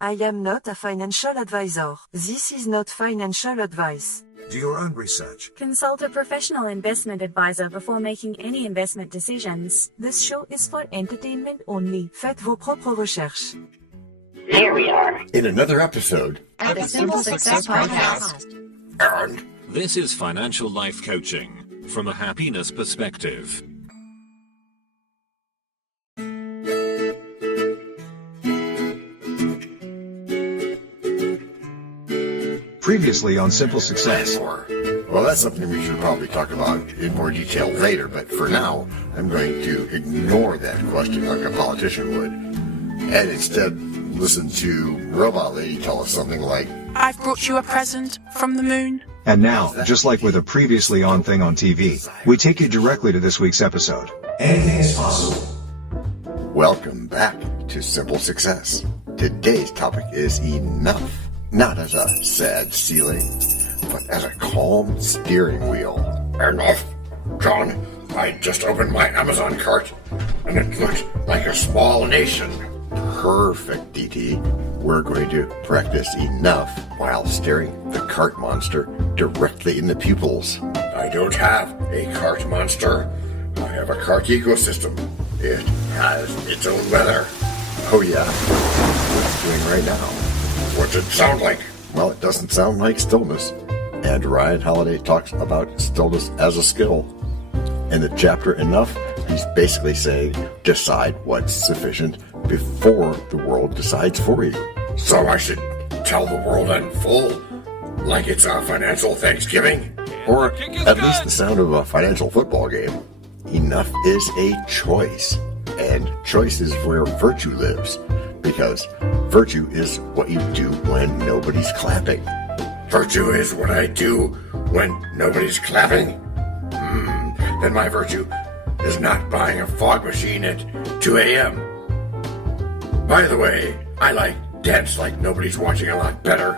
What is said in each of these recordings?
I am not a financial advisor. This is not financial advice. Do your own research. Consult a professional investment advisor before making any investment decisions. This show is for entertainment only. Faites vos propres recherches. Here we are in another episode of the Simple Success Podcast. And this is financial life coaching from a happiness perspective. Previously on Simple Success. Well, that's something we should probably talk about in more detail later, but for now, I'm going to ignore that question like a politician would, and instead listen to Robot Lady tell us something like, I've brought you a present from the moon. And now, just like with a previously on thing on TV, we take you directly to this week's episode. Anything is possible. Welcome back to Simple Success. Today's topic is enough. Not as a sad ceiling, but as a calm steering wheel. Enough, John. I just opened my Amazon cart, and it looked like a small nation. Perfect, DT. We're going to practice enough while staring the cart monster directly in the pupils. I don't have a cart monster. I have a cart ecosystem. It has its own weather. Oh yeah, what it's doing right now. What's it sound like? Well, it doesn't sound like stillness. And Ryan Holiday talks about stillness as a skill. In the chapter Enough, he's basically saying, decide what's sufficient before the world decides for you. So I should tell the world in full, like it's a financial Thanksgiving? Or at least the sound of a financial football game. Enough is a choice. And choice is where virtue lives. Because virtue is what you do when nobody's clapping. Virtue is what I do when nobody's clapping? Then my virtue is not buying a fog machine at 2 a.m. By the way, I like dance like nobody's watching a lot better.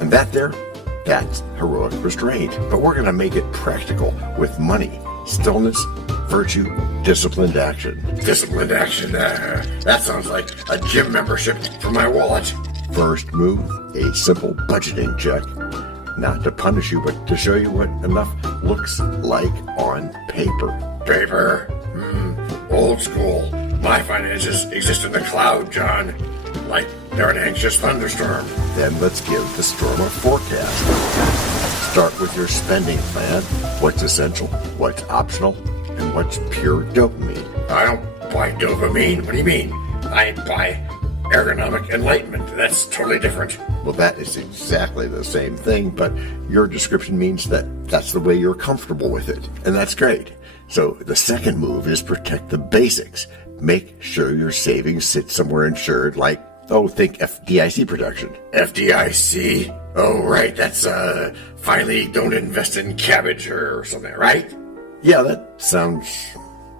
And that's heroic restraint. But we're going to make it practical with money, stillness, virtue, disciplined action. Disciplined action? That sounds like a gym membership for my wallet. First move, a simple budgeting check. Not to punish you, but to show you what enough looks like on paper. Paper? Old school. My finances exist in the cloud, John. Like they're an anxious thunderstorm. Then let's give the storm a forecast. Start with your spending plan. What's essential, what's optional, and what's pure dopamine. I don't buy dopamine. What do you mean? I buy ergonomic enlightenment. That's totally different. Well, that is exactly the same thing, but your description means that that's the way you're comfortable with it. And that's great. So the second move is protect the basics. Make sure your savings sit somewhere insured, like, think FDIC protection. FDIC? Oh, right. That's, finally don't invest in cabbage or something, right? Yeah, that sounds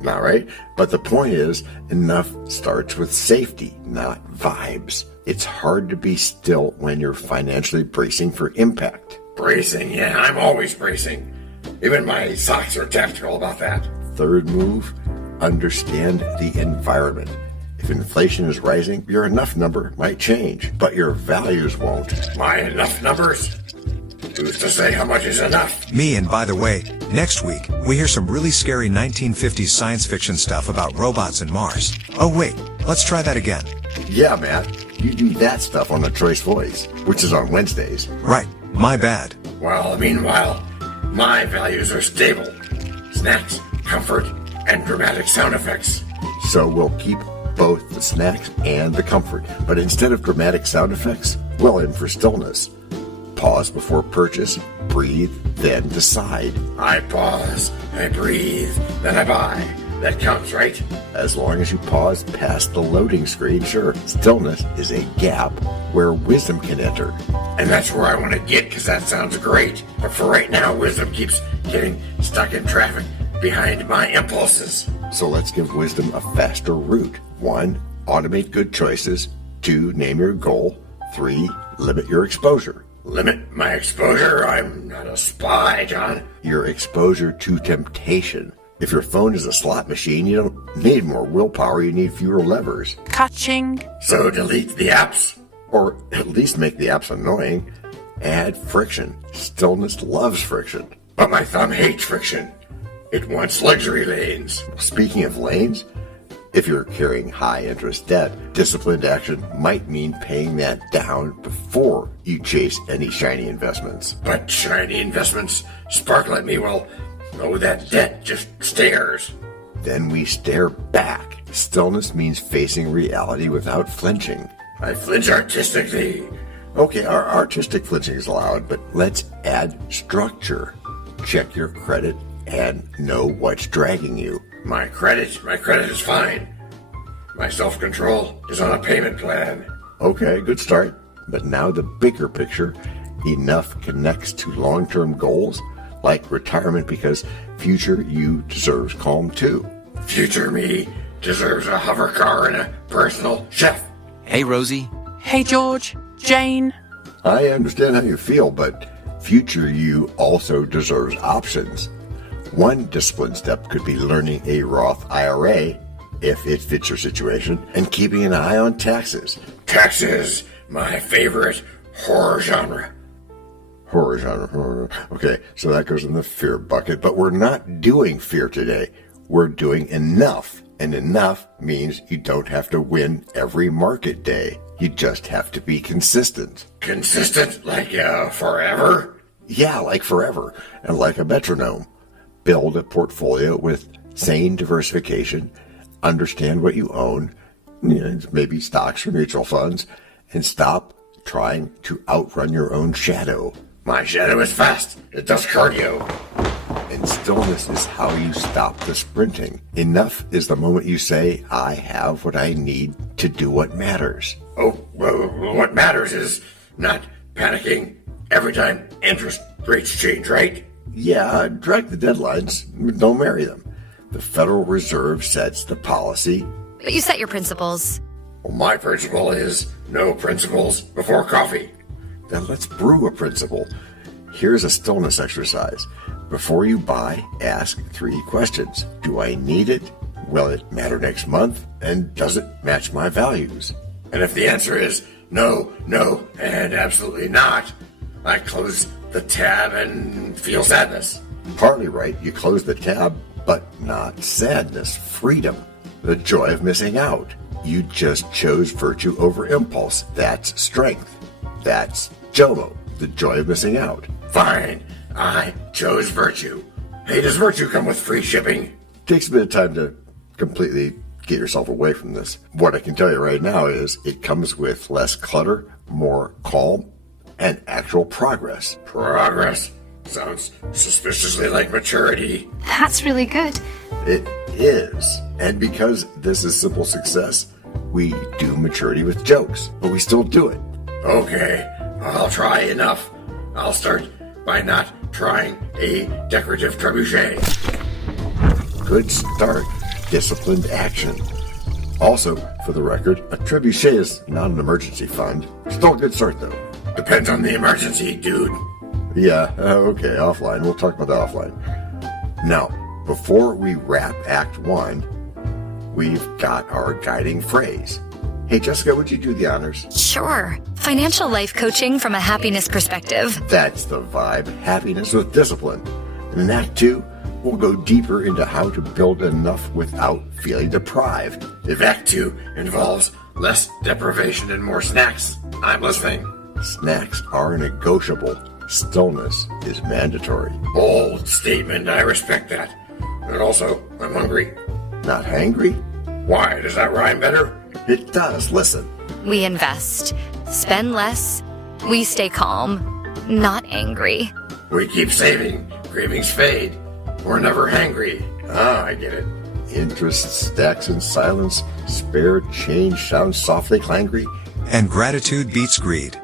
not right. But the point is, enough starts with safety, not vibes. It's hard to be still when you're financially bracing for impact. Bracing? Yeah, I'm always bracing. Even my socks are tactical about that. Third move, understand the environment. If inflation is rising, your enough number might change, but your values won't. My enough numbers? Who's to say how much is enough? Me, and by the way, next week, we hear some really scary 1950s science fiction stuff about robots and Mars. Oh wait, let's try that again. Yeah, Matt, you do that stuff on The Choice Voice, which is on Wednesdays. Right, my bad. Well, meanwhile, my values are stable. Snacks, comfort, and dramatic sound effects. So we'll keep both the snacks and the comfort, but instead of dramatic sound effects, we'll aim for stillness. Pause before purchase, breathe, then decide. I pause, I breathe, then I buy. That counts, right? As long as you pause past the loading screen, sure. Stillness is a gap where wisdom can enter. And that's where I want to get, because that sounds great. But for right now, wisdom keeps getting stuck in traffic behind my impulses. So let's give wisdom a faster route. 1, automate good choices. 2, name your goal. 3, limit your exposure. Limit my exposure? I'm not a spy, John. Your exposure to temptation. If your phone is a slot machine, you don't need more willpower, you need fewer levers. Catching. So delete the apps? Or at least make the apps annoying. Add friction. Stillness loves friction. But my thumb hates friction. It wants luxury lanes. Speaking of lanes, if you're carrying high-interest debt, disciplined action might mean paying that down before you chase any shiny investments. But shiny investments sparkle at me while, that debt just stares. Then we stare back. Stillness means facing reality without flinching. I flinch artistically. Okay, our artistic flinching is allowed, but let's add structure. Check your credit and know what's dragging you. My credit is fine. My self-control is on a payment plan. Okay, good start. But now the bigger picture. Enough connects to long-term goals, like retirement, because future you deserves calm too. Future me deserves a hover car and a personal chef. Hey, Rosie. Hey, George. Jane. I understand how you feel, but future you also deserves options. One discipline step could be learning a Roth IRA, if it fits your situation, and keeping an eye on taxes. Taxes, my favorite horror genre. Horror genre. Okay, so that goes in the fear bucket, but we're not doing fear today. We're doing enough, and enough means you don't have to win every market day. You just have to be consistent. Consistent? Like forever? Yeah, like forever, and like a metronome. Build a portfolio with sane diversification, understand what you own, maybe stocks or mutual funds, and stop trying to outrun your own shadow. My shadow is fast. It does cardio. And stillness is how you stop the sprinting. Enough is the moment you say, I have what I need to do what matters. Oh, well, what matters is not panicking every time interest rates change, right? Yeah, drag the deadlines. Don't marry them. The Federal Reserve sets the policy. But you set your principles. Well, my principle is no principles before coffee. Then let's brew a principle. Here's a stillness exercise. Before you buy, ask 3 questions. Do I need it? Will it matter next month? And does it match my values? And if the answer is no, and absolutely not, I close the tab and feel sadness. Partly right, you close the tab, but not sadness, freedom, the joy of missing out. You just chose virtue over impulse. That's strength. That's JOMO, the joy of missing out. Fine, I chose virtue. Hey, does virtue come with free shipping? Takes a bit of time to completely get yourself away from this. What I can tell you right now is it comes with less clutter, more calm, and actual progress. Progress? Sounds suspiciously like maturity. That's really good. It is. And because this is simple success, we do maturity with jokes, but we still do it. Okay, I'll try enough. I'll start by not trying a decorative trebuchet. Good start. Disciplined action. Also, for the record, a trebuchet is not an emergency fund. Still a good start, though. Depends on the emergency, dude. Yeah, okay, offline. We'll talk about that offline. Now, before we wrap Act 1, we've got our guiding phrase. Hey, Jessica, would you do the honors? Sure. Financial life coaching from a happiness perspective. That's the vibe. Happiness with discipline. And in Act 2, we'll go deeper into how to build enough without feeling deprived. If Act 2 involves less deprivation and more snacks, I'm listening. Snacks are negotiable. Stillness is mandatory. Bold statement, I respect that. But also, I'm hungry. Not hangry? Why, does that rhyme better? It does, listen. We invest, spend less, we stay calm, not angry. We keep saving, cravings fade, we're never hangry. Ah, I get it. Interest stacks in silence, spare change sounds softly clangry. And gratitude beats greed.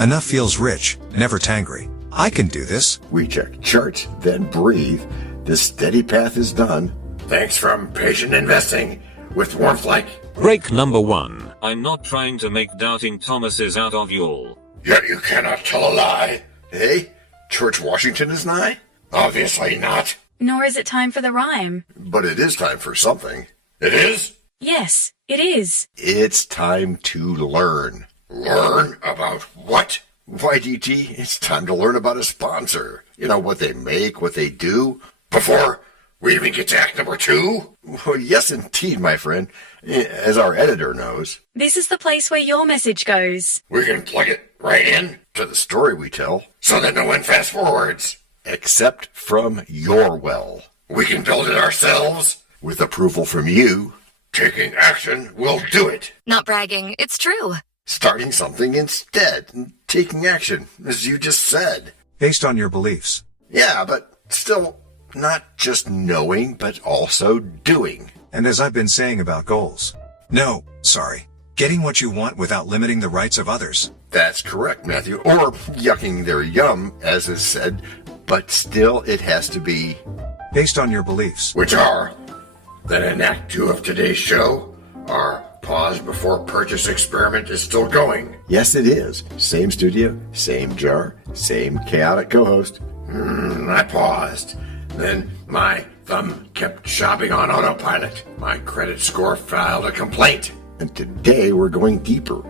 Enough feels rich, never tangry. I can do this. We check charts, then breathe. This steady path is done. Thanks from patient investing with warmth like. Break number 1. I'm not trying to make doubting Thomases out of y'all. Yet you cannot tell a lie. Hey, Church Washington is nigh? Obviously not. Nor is it time for the rhyme. But it is time for something. It is? Yes, it is. It's time to learn. Learn about what? Why, DT, it's time to learn about a sponsor. You know, what they make, what they do. Before we even get to act number 2? Well, yes, indeed, my friend. As our editor knows. This is the place where your message goes. We can plug it right in To the story we tell. so that no one fast forwards. Except from your well. We can build it ourselves. With approval from you. Taking action will do it. Not bragging, it's true. Starting something instead. And taking action, as you just said. Based on your beliefs. Yeah, but still not just knowing, but also doing. And as I've been saying about goals. No, sorry. Getting what you want without limiting the rights of others. That's correct, Matthew. Or yucking their yum, as is said. But still, it has to be Based on your beliefs. Which are that in Act 2 of today's show, our pause before purchase experiment is still going. Yes, it is. Same studio, same jar, same chaotic co-host. I paused. Then my thumb kept shopping on autopilot. My credit score filed a complaint. And today we're going deeper.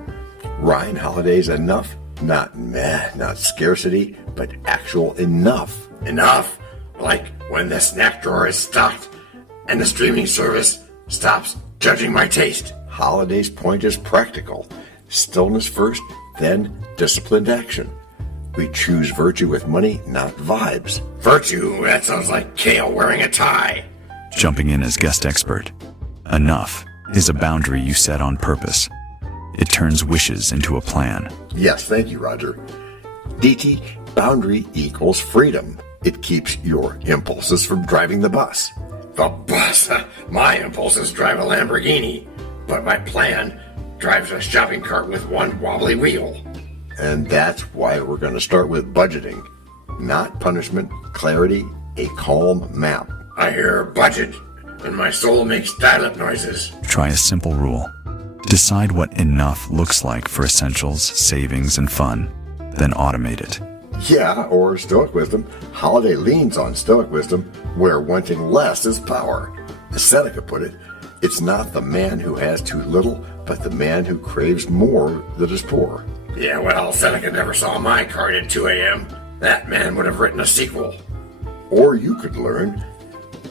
Ryan Holiday's enough? Not meh, not scarcity, but actual enough. Enough? Like when the snack drawer is stocked and the streaming service stops judging my taste. Holiday's point is practical. Stillness first, then disciplined action. We choose virtue with money, not vibes. Virtue? That sounds like Kale wearing a tie. Jumping in as guest expert. Enough is a boundary you set on purpose. It turns wishes into a plan. Yes, thank you, Roger. DT, boundary equals freedom. It keeps your impulses from driving the bus. The bus? My impulses drive a Lamborghini, but my plan drives a shopping cart with one wobbly wheel. And that's why we're going to start with budgeting. Not punishment, clarity, a calm map. I hear budget, and my soul makes dial-up noises. Try a simple rule. Decide what enough looks like for essentials, savings, and fun. Then automate it. Yeah, or Stoic wisdom. Holiday leans on Stoic wisdom, where wanting less is power. As Seneca put it, it's not the man who has too little, but the man who craves more that is poor. Yeah, well, Seneca never saw my card at 2 a.m. That man would have written a sequel. Or you could learn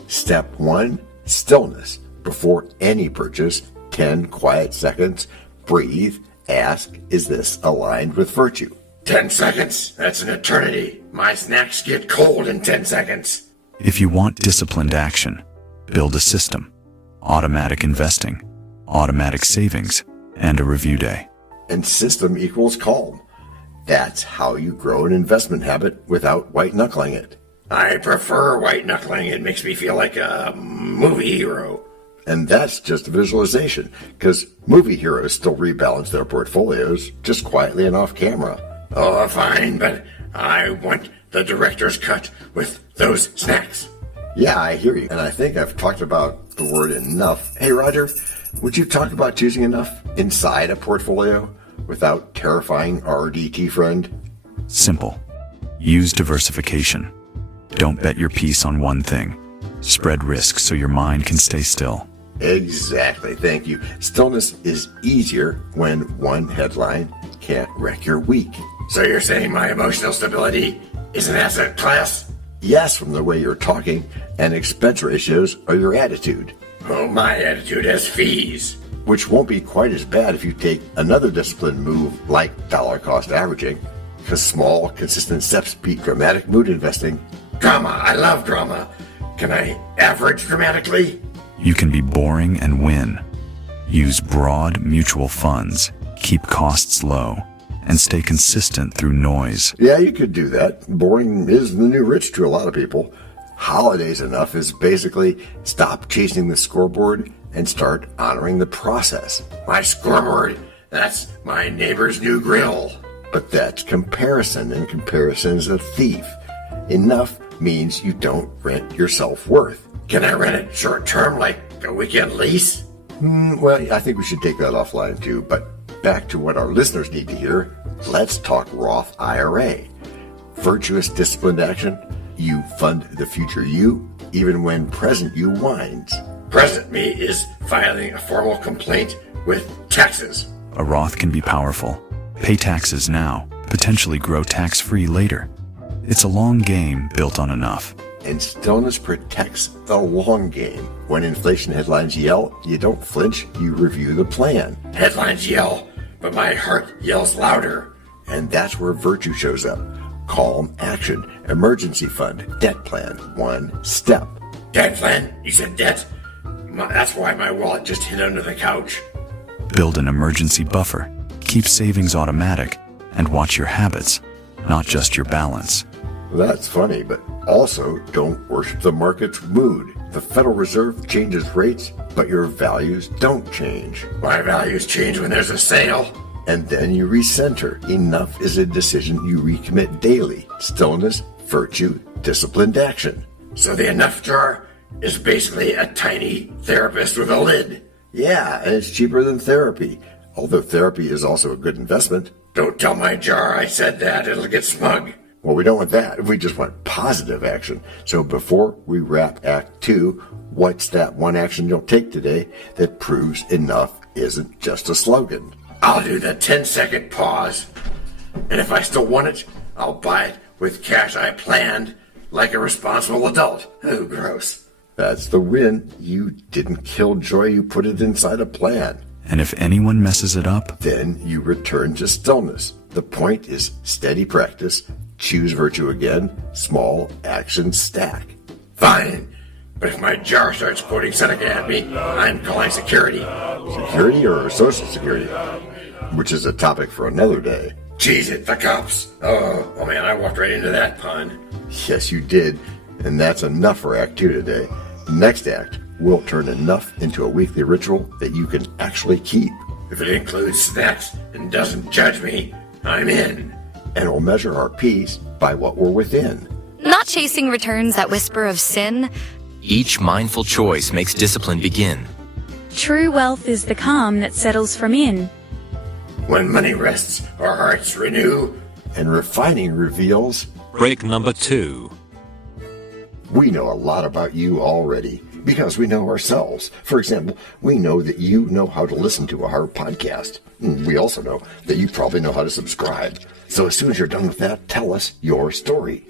Step 1, stillness. Before any purchase, 10 quiet seconds. Breathe. Ask, is this aligned with virtue? 10 seconds? That's an eternity. My snacks get cold in 10 seconds. If you want disciplined action, build a system. Automatic investing, automatic savings, and a review day. And system equals calm. That's how you grow an investment habit without white-knuckling it. I prefer white-knuckling. It makes me feel like a movie hero. And that's just a visualization, because movie heroes still rebalance their portfolios, just quietly and off camera. Oh, fine, but I want the director's cut with those snacks. Yeah, I hear you, and I think I've talked about the word enough. Hey, Roger, would you talk about choosing enough inside a portfolio without terrifying our DT friend? Simple. Use diversification. Don't bet your piece on one thing. Spread risk so your mind can stay still. Exactly, thank you. Stillness is easier when one headline can't wreck your week. So you're saying my emotional stability is an asset class? Yes, from the way you're talking, and expense ratios are your attitude. Oh, my attitude has fees. Which won't be quite as bad if you take another disciplined move like dollar cost averaging, because small, consistent steps beat dramatic mood investing. Drama, I love drama. Can I average dramatically? You can be boring and win. Use broad mutual funds, keep costs low, and stay consistent through noise. Yeah, you could do that. Boring is the new rich to a lot of people. Holidays enough is basically stop chasing the scoreboard and start honoring the process. My scoreboard, that's my neighbor's new grill. But that's comparison, and comparison is a thief. Enough means you don't rent your self-worth. Can I rent it short-term, like a weekend lease? Well, I think we should take that offline too, but back to what our listeners need to hear. Let's talk Roth IRA. Virtuous disciplined action. You fund the future you, even when present you whines. Present me is filing a formal complaint with taxes. A Roth can be powerful, Pay taxes now, potentially grow tax-free later. It's a long game built on enough. And stillness protects the long game. When inflation headlines yell, you don't flinch, you review the plan. Headlines yell, but my heart yells louder. And that's where virtue shows up. Calm action, emergency fund, debt plan, one step. Debt plan? You said debt? That's why my wallet just hid under the couch. Build an emergency buffer, keep savings automatic, and watch your habits, not just your balance. That's funny, but also don't worship the market's mood. The Federal Reserve changes rates, but your values don't change. My values change when there's a sale. And then you recenter. Enough is a decision you recommit daily. Stillness, virtue, disciplined action. So the enough jar is basically a tiny therapist with a lid. Yeah, and it's cheaper than therapy. Although therapy is also a good investment. Don't tell my jar I said that. It'll get smug. Well, we don't want that. We just want positive action. So before we wrap Act 2, what's that one action you'll take today that proves enough isn't just a slogan? I'll do the 10-second pause. And if I still want it, I'll buy it with cash I planned, like a responsible adult. Oh, gross. That's the win. You didn't kill joy, you put it inside a plan. And if anyone messes it up, then you return to stillness. The point is steady practice. Choose virtue again. Small actions stack. Fine. But if my jar starts quoting Seneca at me, I'm calling security. Security or social security? Which is a topic for another day. Cheese it, the cops. Oh man, I walked right into that pun. Yes, you did. And that's enough for Act 2 today. Next act, we'll turn enough into a weekly ritual that you can actually keep. If it includes snacks and doesn't judge me, I'm in. And we'll measure our peace by what we're within. Not chasing returns that whisper of sin. Each mindful choice makes discipline begin. True wealth is the calm that settles from in. When money rests, our hearts renew. And refining reveals... Break number 2. We know a lot about you already because we know ourselves. For example, we know that you know how to listen to our podcast. We also know that you probably know how to subscribe. So as soon as you're done with that, tell us your story.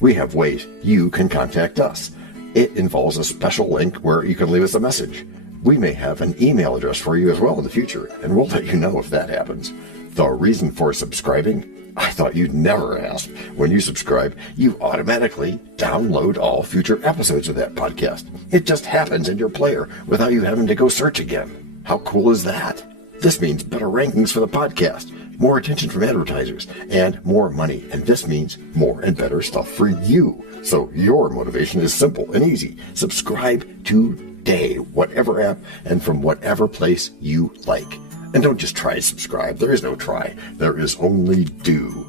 We have ways you can contact us. It involves a special link where you can leave us a message. We may have an email address for you as well in the future, and we'll let you know if that happens. The reason for subscribing? I thought you'd never ask. When you subscribe, you automatically download all future episodes of that podcast. It just happens in your player without you having to go search again. How cool is that? This means better rankings for the podcast, more attention from advertisers, and more money. And this means more and better stuff for you. So your motivation is simple and easy. Subscribe today, whatever app and from whatever place you like. And don't just try to subscribe. There is no try. There is only do.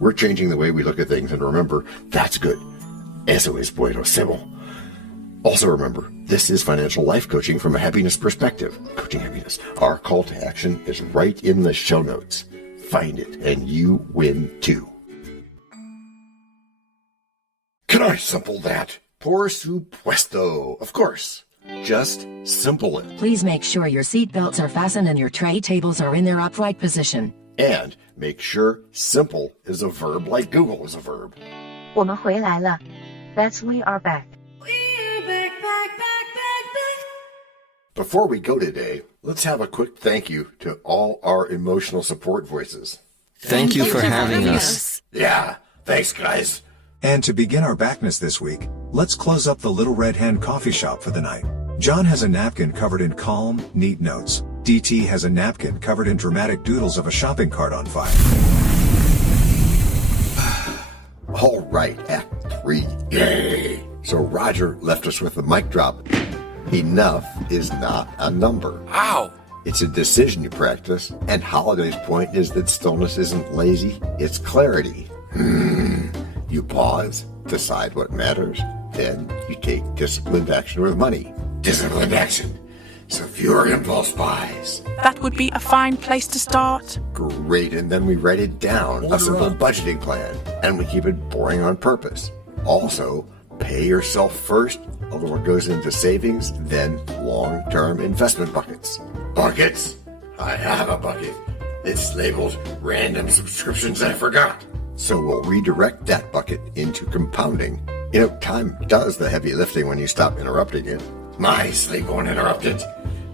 We're changing the way we look at things, and remember, that's good. Eso es bueno, Sybil. Also remember, this is financial life coaching from a happiness perspective. Coaching happiness. Our call to action is right in the show notes. Find it, and you win too. Can I simple that? Por supuesto. Of course. Just simple it. Please make sure your seatbelts are fastened and your tray tables are in their upright position. And make sure simple is a verb like Google is a verb. 我们回来了. That's we are back. Before we go today, let's have a quick thank you to all our emotional support voices. Thank you for having us. Yeah, thanks guys. And to begin our backness this week, let's close up the Little Red Hen coffee shop for the night. John has a napkin covered in calm, neat notes. DT has a napkin covered in dramatic doodles of a shopping cart on fire. All right, Act 3. Yay! So Roger left us with the mic drop. Enough is not a number. Ow! It's a decision you practice, and Holiday's point is that stillness isn't lazy, it's clarity. You pause, decide what matters, then you take disciplined action with money. Disciplined action. So fewer impulse buys. That would be a fine place to start. Great, and then we write it down, a simple budgeting plan, and we keep it boring on purpose. Also, pay yourself first, a little goes into savings, then long-term investment buckets. Buckets? I have a bucket. It's labeled random subscriptions I forgot. So we'll redirect that bucket into compounding. You know, time does the heavy lifting when you stop interrupting it. My sleep won't interrupt it.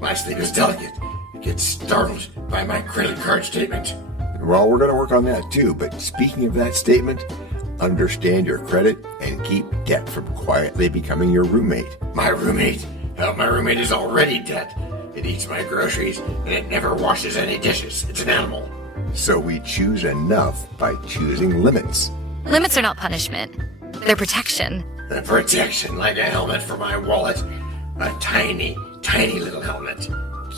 My sleep is delicate. It gets startled by my credit card statement. Well, we're going to work on that too, but speaking of that statement, understand your credit and keep debt from quietly becoming your roommate. My roommate? Hell, my roommate is already dead. It eats my groceries and it never washes any dishes. It's an animal. So we choose enough by choosing limits. Limits are not punishment. They're protection. Protection, like a helmet for my wallet. A tiny, tiny little helmet.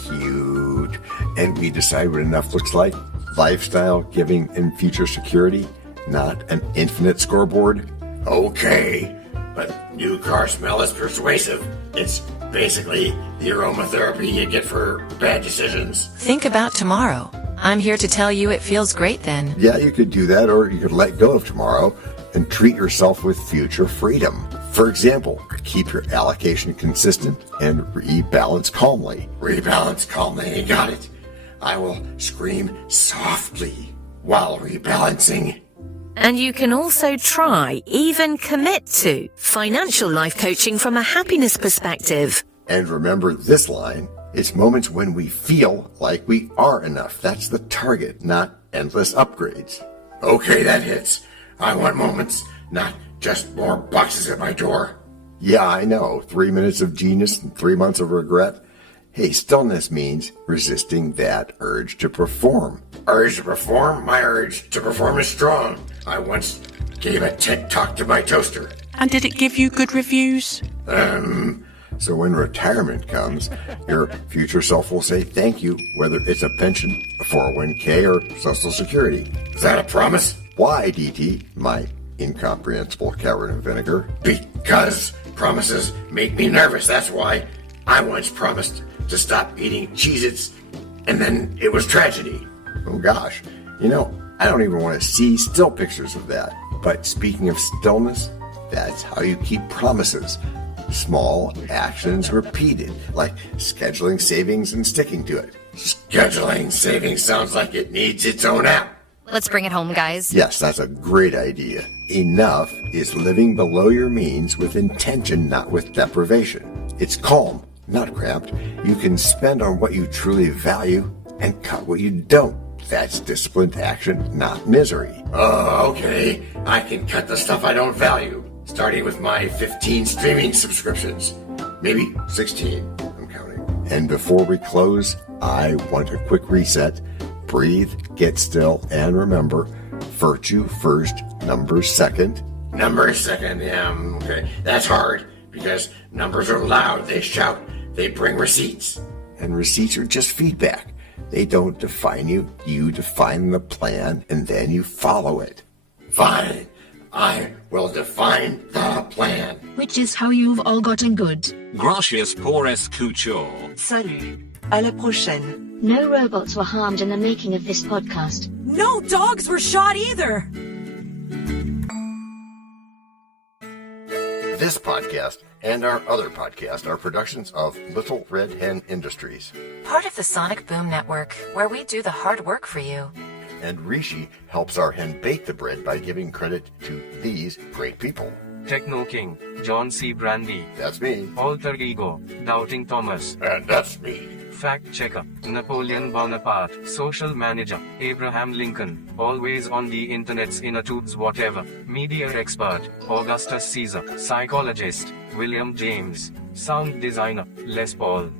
Cute. And we decide what enough looks like. Lifestyle, giving, and future security. Not an infinite scoreboard. Okay, but new car smell is persuasive. It's basically the aromatherapy you get for bad decisions. Think about tomorrow. I'm here to tell you it feels great then. Yeah, you could do that, or you could let go of tomorrow and treat yourself with future freedom. For example, keep your allocation consistent and rebalance calmly. Rebalance calmly, got it. I will scream softly while rebalancing. And you can also try, even commit to, financial life coaching from a happiness perspective. And remember this line, it's moments when we feel like we are enough. That's the target, not endless upgrades. Okay, that hits. I want moments, not just more boxes at my door. Yeah, I know. 3 minutes of genius and 3 months of regret. Hey, stillness means resisting that urge to perform. Urge to perform? My urge to perform is strong. I once gave a TED talk to my toaster. And did it give you good reviews? So when retirement comes, your future self will say thank you, whether it's a pension, a 401k, or Social Security. Is that a promise? Why, DT, my incomprehensible coward and vinegar? Because promises make me nervous, that's why. I once promised to stop eating Cheez-Its, and then it was tragedy. Oh gosh, you know, I don't even want to see still pictures of that. But speaking of stillness, that's how you keep promises. Small actions repeated, like scheduling savings and sticking to it. Scheduling savings sounds like it needs its own app. Let's bring it home, guys. Yes, that's a great idea. Enough is living below your means with intention, not with deprivation. It's calm, not cramped. You can spend on what you truly value and cut what you don't. That's disciplined action, not misery. Oh, okay. I can cut the stuff I don't value, starting with my 15 streaming subscriptions. Maybe 16, I'm counting. And before we close, I want a quick reset. Breathe, get still, and remember, virtue first, numbers second. Numbers second, yeah, okay. That's hard, because numbers are loud, they shout, they bring receipts. And receipts are just feedback. They don't define you, you define the plan, and then you follow it. Fine, I will define the plan. Which is how you've all gotten good. Gracias por escuchar. Salut. À la prochaine. No robots were harmed in the making of this podcast. No dogs were shot either! This podcast and our other podcast are productions of Little Red Hen Industries. Part of the Sonic Boom Network, where we do the hard work for you. And Rishi helps our hen bake the bread by giving credit to these great people. Techno King, John Brandy. That's me. Alter Ego, Doubting Thomas. And that's me. Fact Checker, Napoleon Bonaparte. Social Manager, Abraham Lincoln. Always on the internet's inner tubes whatever. Media Expert, Augustus Caesar. Psychologist, William James. Sound Designer, Les Paul.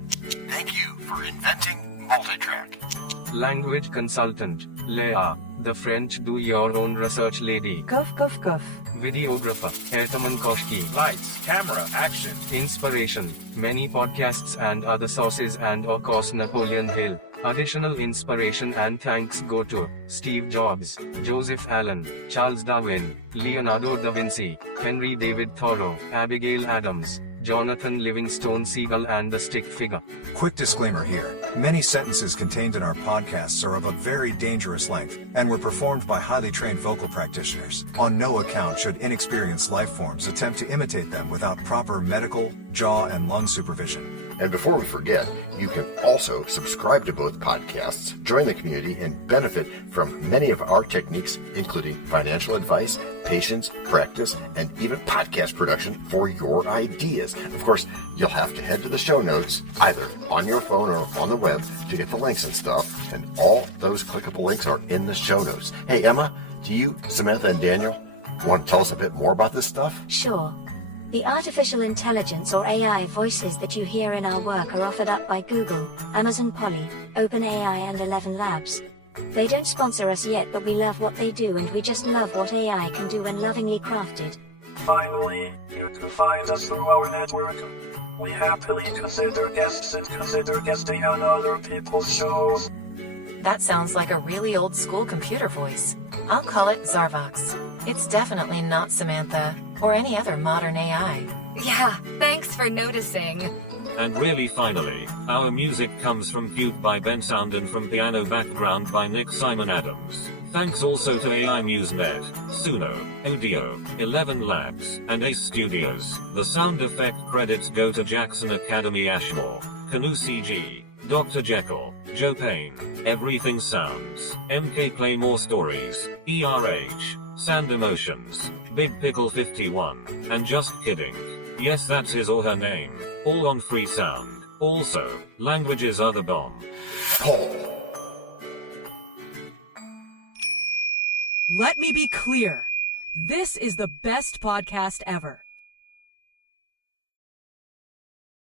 Thank you for inventing multitrack. Language Consultant, Leah, the French do-your-own research lady. Cough, cough, cough. Videographer, Ertaman Koshki. Lights, camera, action. Inspiration, many podcasts and other sources and of course Napoleon Hill. Additional inspiration and thanks go to Steve Jobs, Joseph Allen, Charles Darwin, Leonardo da Vinci, Henry David Thoreau, Abigail Adams, Jonathan Livingstone Seagull and the Stick Figure. Quick disclaimer here. Many sentences contained in our podcasts are of a very dangerous length and were performed by highly trained vocal practitioners. On no account should inexperienced life forms attempt to imitate them without proper medical, jaw, and lung supervision. And before we forget, you can also subscribe to both podcasts, join the community, and benefit from many of our techniques, including financial advice, patience, practice, and even podcast production for your ideas. Of course, you'll have to head to the show notes, either on your phone or on the web, to get the links and stuff. And all those clickable links are in the show notes. Hey, Emma, do you, Samantha, and Daniel want to tell us a bit more about this stuff? Sure. The artificial intelligence or AI voices that you hear in our work are offered up by Google, Amazon Polly, OpenAI, and ElevenLabs. They don't sponsor us yet, but we love what they do, and we just love what AI can do when lovingly crafted. Finally, you can find us through our network. We happily consider guests and consider guesting on other people's shows. That sounds like a really old school computer voice. I'll call it Zarvox. It's definitely not Samantha, or any other modern AI. Yeah, thanks for noticing. And really finally, our music comes from Cube by Ben Sound and from Piano Background by Nick Simon Adams. Thanks also to AI MuseNet, Suno, Audio, ElevenLabs, and Ace Studios. The sound effect credits go to Jackson Academy Ashmore, Canoe CG, Dr. Jekyll, Joe Payne, Everything Sounds, MK Play More Stories, ERH, Sand Emotions, Big Pickle 51, and Just Kidding. Yes, that's his or her name. All on free sound. Also, languages are the bomb. Let me be clear. This is the best podcast ever.